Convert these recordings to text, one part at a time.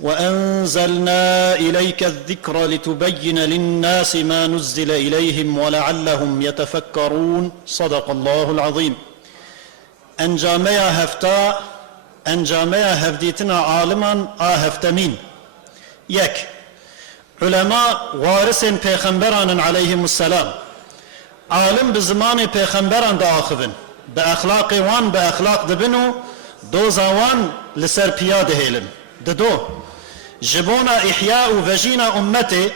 وأنزلنا إليك الذكر لتبين للناس ما نزل إليهم ولعلهم يتفكرون صدق الله العظيم. Encamaya hevditine aliman heftemin. Yek. Ulema varisin peygamberanın aleyhimusselam. Alim bi zamanı peygamberan da akıbın. Be ahlakı wan be ahlak dibinu do zawan liser piyade helim. Dido. Jibona ihya'u vejina ümmeti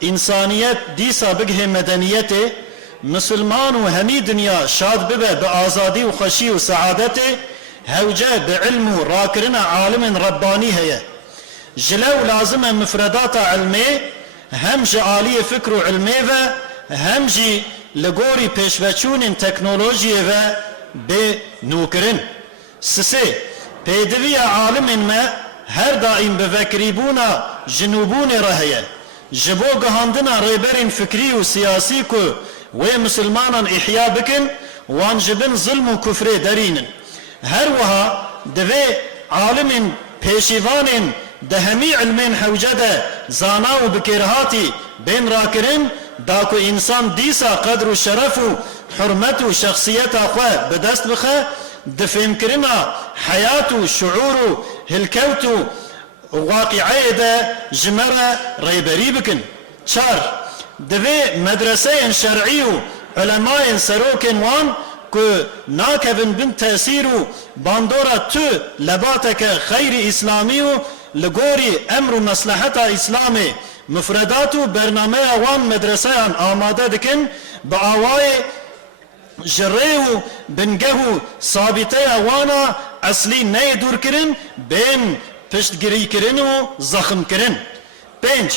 insaniyet disa bighe medeniyeti Müslümanu hemi dünya şad bibe be azadi ve hoşi ve saadeti hevce be ilmu rakirina alimin Rabbani heye. Jilev lazım müfredata ilmi hem ji aliye fikru ilmi ve hem ji legori peşveçunin teknolojiye ve be nukirin. Sisi peydeviye alimin me her daim bevekribuna jinubune raheye. Jibo gahandına reyberin fikri ve siyasi ku ve Müslümanan ihya bikin wan jibin zulm ve küfre derinin. Her vaha deve alimin peşivanin dehemi ilmin hevcede zana ve bikirhati ben rakirin da ku insan disa kadru şerefu hürmetu şahsiyeta xwe bedest bixe difemkirina hayatu şuuru hilkevtu vakiye de jimere reyberi bikin. Çar deve medreseyen şer'iyu ulemayen seroken wan ku nakevin bin tesiru bandora tu lebateke khayri islamiyu ligori emru maslahata islami müfredatu bernameya wan medreseyan amade dikin be avaye جريو بنجهو صابتيا وانا اصلي ني دور كرين بين پشت گري كرينو زخم كرين. بنج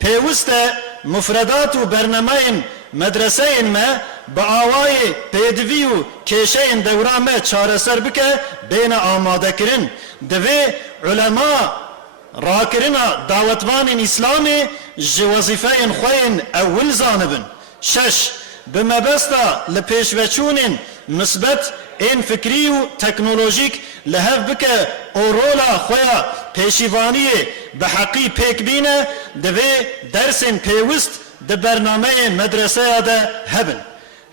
پیوسته مفردات و برنامهين مدرسين ما بآواي پیدویو کشين دوران ما چارسر بکه بين آماده كرين. دوی علماء راكرنا دعوتوان اسلامي جوازفين خوين اول زانبن. شش بمبستا لپیشوچونین نسبت این فکری و تکنولوژیک لهف بکه اورولا خویا پیشیوانی به حقی پیک بینه دوی درسین پیوست ده برنامه مدرسه ده هبن.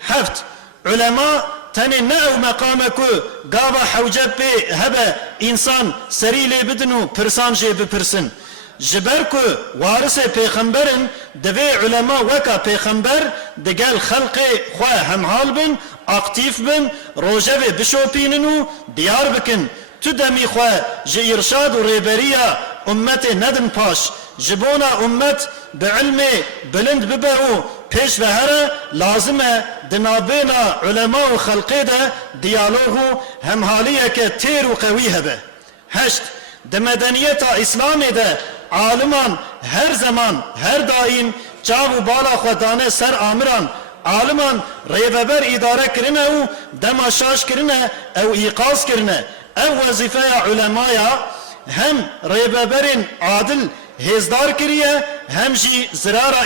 هفت علماء تنی نعو مقامکو گاوا حوجت بی هبه انسان سری لی بدنو پرسان جی بپرسن. جبركو وارث پیغمبرن دوی علماء وکا پیغمبر دگل خلق خواه همحال بن اکتیف بن روجه بشوپیننو دیار بکن تو دمی خواه جی ارشاد و ریبریا امت ندن پاش جبونا امت بعلم بلند ببهو پیش و هره لازمه دنابینا علماء و خلقه ده دیالوگو همحالیه که تیر و قوی هبه. هشت ده مدنیت اسلامی ده عالمان her zaman her daim çavu bala xwedane ser amiran عالمان rêveber idare kirine û demaşaş kirine ew îqaz kirine ev wezîfeya ulemaya hem rêveberên adil hêzdar kiriye hem jî zirara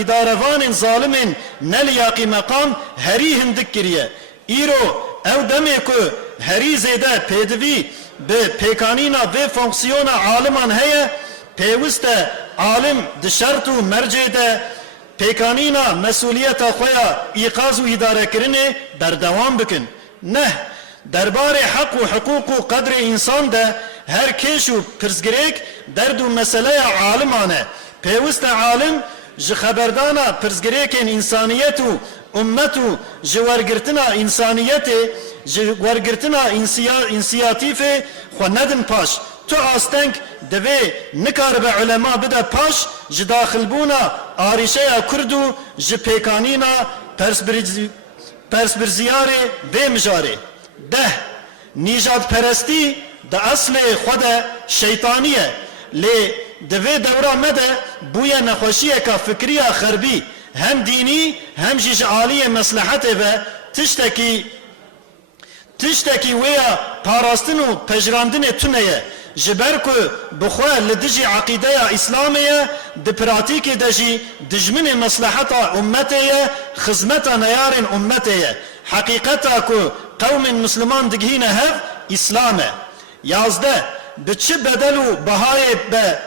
îdarevanên zalimên neliyaqî meqam herî hindik kiriye. îro ew demê ku herî zêde pêdivî bi pêkanîna vê fonksiyona aliman heye پیوسته عالم دشرط و مرجع ده پیکانینا مسئولیت خویا ایقاظ و اداره کرنه بردوام بکن. نه دربار حق و حقوق و قدر انسان ده هر کش و پرزگریک درد و مسئله عالمانه. پیوسته عالم جه خبردانا پرزگریکن انسانیت و امت و جوارگرتنا انسانیت جوارگرتنا انسیاتیف خو ندن پاش تو آستنگ دوی نکار به علما بده پاش جه داخل بونا آریشه کردو جه پیکانینا پرسبرزیاره و مجاره. ده نیجاد پرستی ده اصل خود شیطانیه لی دوی دورا مده بویا نخوشیه که فکریه خربی هم دینی هم جیج عالی مصلحته و تشتکی ویا پاراستن و پجراندن تونهیه جبركو بخوا لدجي عقيدة إسلامية دبراتيكي دجي دجمن مصلحة أمتي خزمة نيار أمتي حقيقتا كو قوم مسلمان دجهين هف إسلامه. يازده بچه بدل و بهای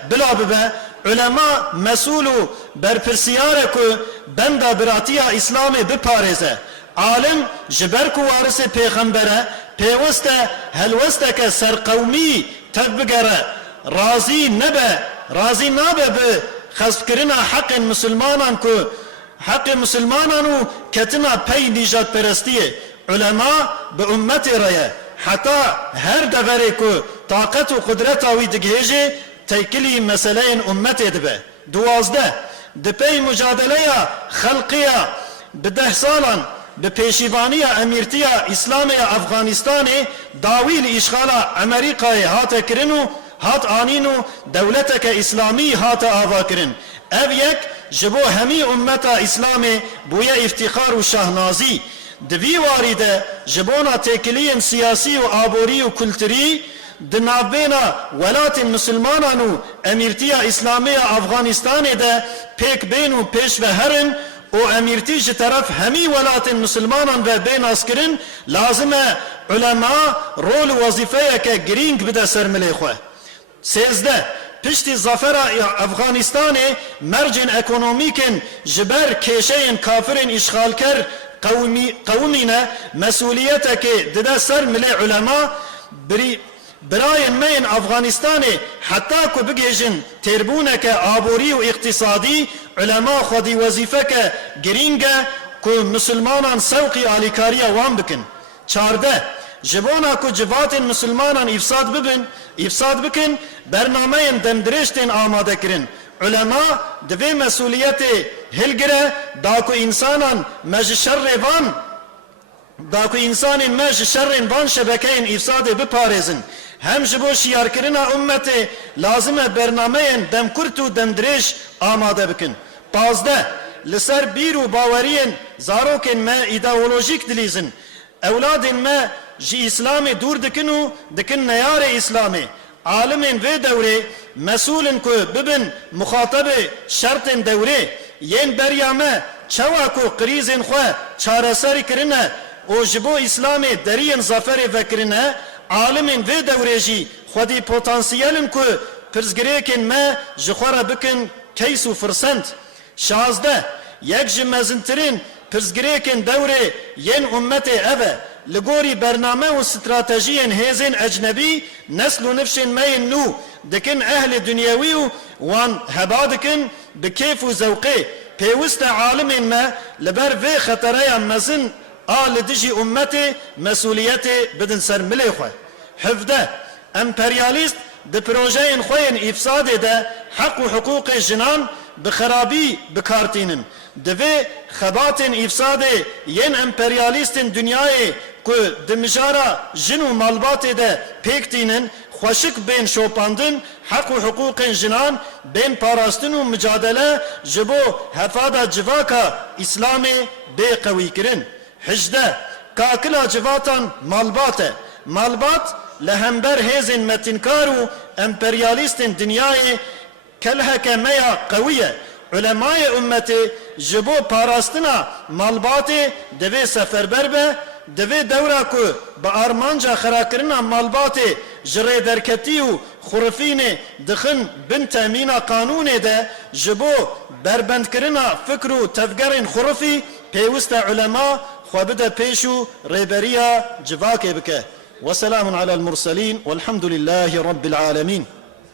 بلا ببه علما مسئول و برپرسیاره که بنده براتیا اسلام بپارزه عالم جبرکو وارث پیغمبره پیوسته هلوسته که سرقومی تبگره راضی نبه به خصف کرنا حق مسلمانان که حق مسلمانانو کتنا پی نجات پرستیه علما به امت رایه حتی هر دفره که طاقت و قدرت آوی دگهجه تیکلی مسئله امت دبه 12 دپی مجادله خلقیه به 10 سالان به پیشیوانی امیرتی اسلام افغانستان داویل اشغال امریکای هات کرنو هات آنینو دولتک اسلامی هات آوا کرن او یک جبو همی امت اسلام بویا افتخار و شاهنازی دوی وارده جبونا تکلین سیاسی و آبوری و کلتری دنابینا ولات مسلمانانو امیرتی اسلامی افغانستان ده پیک بینو پیش و هرن و امیرتی جه طرف همی ولات مسلمانان و بین اسکرن لازمه علماء رول وظیفه که گرینگ بده سرملی خواه 13 پشتی زفر افغانستان مرجن اکونومیکن جبر کشین کافرین اشغال کر قومینه مسئولیت که دده سر ملی علماء برای مین افغانستان حتی که بگیجن تربونه که آبوری و اقتصادی علماء خودی وظیفه که گرینگه که مسلمانان سوقی آلیکاری وان بکن 14 جبانا که جوات مسلمانان افساد بکن برنامه دمدرشتین آماده کرن علماء دوی مسئولیت هلگره دا که انسانان مج شر وان شبکه افساد بپارزن هم جبو شیار کرنا امت لازمه برنامه دم کرت و دمدرش آماده بکن 15 لسر بیرو باورین زاروکن ما ایدئولوژیک دلیزن اولادن ما جی اسلام دور دکنو دکن نیار اسلامی عالمین و دوره مسئولن که ببن مخاطب شرطن دوره ین بریامه چوا که قریزن خواه چارسری کرنه او جبو اسلام درین زفر وکرنه عالمین و دوره جی خودی پوتانسیلن که پرزگریکن ما جخوره بکن کیس و فرسند 16 یک جمزنترین پرزگریکن دوره ین امت اوه لگوری برنامه و استراتیجین هیزن اجنبی نسل و نفشن مین نو دکن اهل دنیاوی و وان هبادکن بکیف و زوقی پیوست عالم ما لبر و خطره مزن آل دجی امت مسئولیت بدن سر ملی خواه 17 امپریالیست ده پروژه خوین افساد ده حق و حقوق جنان بخرابی بکارتینن دوی خبات افساد ین امپریالیست دنیای که دمجارا جن و مالبات ده پیکتینن خوشک بین شوپاندن حق و حقوق جنان بین پاراستن و مجادله جبو حفاظ جواکا اسلام بی قوی کرن 18 کاکلا جواتان مالبات لهمبر هیزن متنکار و امپریالیست دنیای کلهک میا قویه علماء امت جبو پاراستنا مالبات دوی سفربر به دوی دورا که با آرمانجا خراکرنا مالبات جره درکتی و خرفین دخن بن تامین قانون ده جبو بربند کرنا فکر و تفگر خرفی پیوست علماء خوابده پیشو ریبریا جواک بکه وسلام على المرسلين والحمد لله رب العالمين